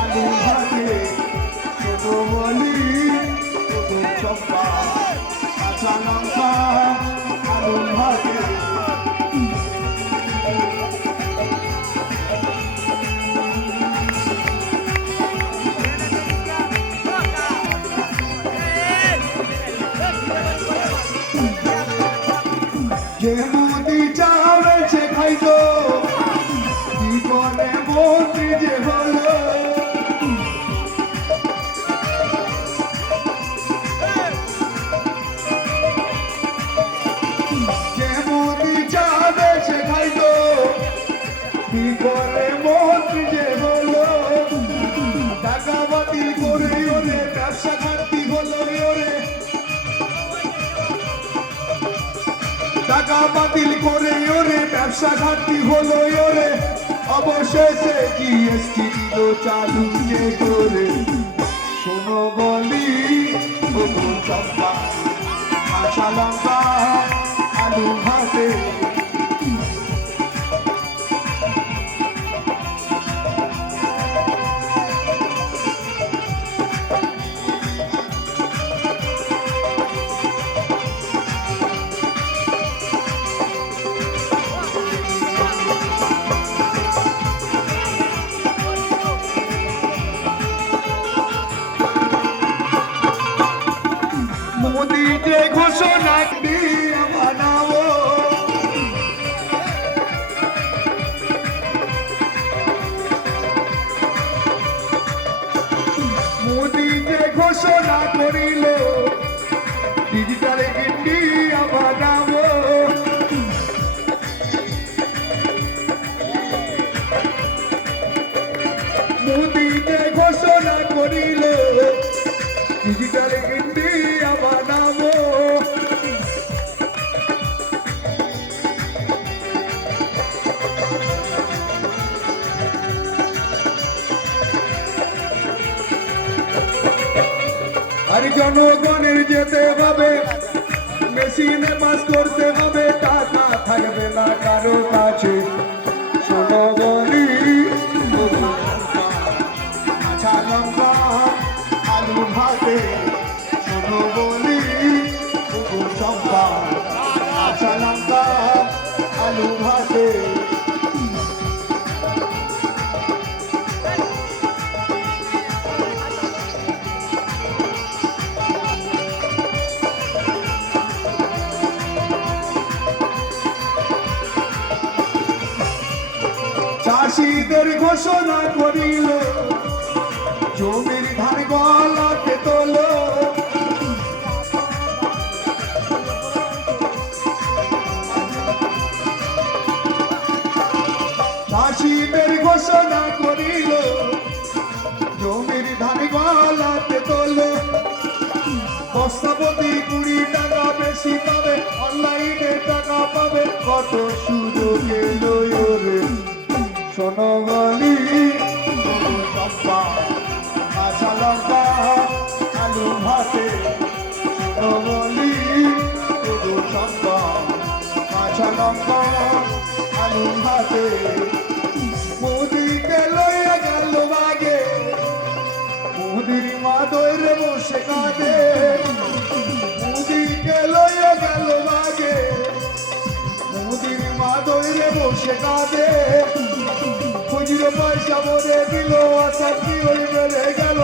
আলু ভাতে ছোট বলি চম্পা কাঁচা লঙ্কা আলু ভাতে যে মোদি চাউল সে খাইতো জীবনে মন্ত্রী যে হলো যে মোদি চাউল সে খাইতো জীবনে মন্ত্রী যে হলো টাকা বাতিল করে ওরে ব্যবসা ঘাটতি হলো ওরে টাকা বাতিল করে ওরে ব্যবসা ঘাটতি হলো ওরে অবশেষে জিএসটি দিল চালু যে করে শোনো বলি চম্পা কাঁচা লঙ্কা আলু ভাতে মোদি যে ঘোষণা দিয়ে বানাবো মোদি যে ঘোষণা করিল ডিজিটাল ইন্ডিয়া বানাবো মোদি যে ঘোষণা করিল ডিজিটাল ইন্ডিয়া বানাবো আর জনগণের যেতে হবে মেশিনে পাস করতে হবে টাকা থাকবে না কারো কাছে শোনো বলি কাঁচা লঙ্কা আলু ভাতে শোনো বলি চম্পা কাঁচা লঙ্কা আলু ভাতে চাষিদের ঘোষণা করিল জমির ধান গলাতে তোলো চাষিদের ঘোষণা করিল জমির ধান গলাতে তোলো বস্তাপতি 20 টাকা বেশি পাবে অনলাইনে টাকা পাবে কত সুযোগ এলো রে শোনো বলি চম্পা কাঁচা লঙ্কা আলু ভাতে শোনো বলি চম্পা কাঁচা লঙ্কা আলু ভাতে মোদিকে লইয়া গেল বাগে মোদির মা দৈরে বসে কাঁদে মোদিকে লইয়া গেল বাগে মোদির মা দৈরে বসে কাঁদে খুচরো পয়সা বলে দিল আশা কি ওই বেড়ে গেল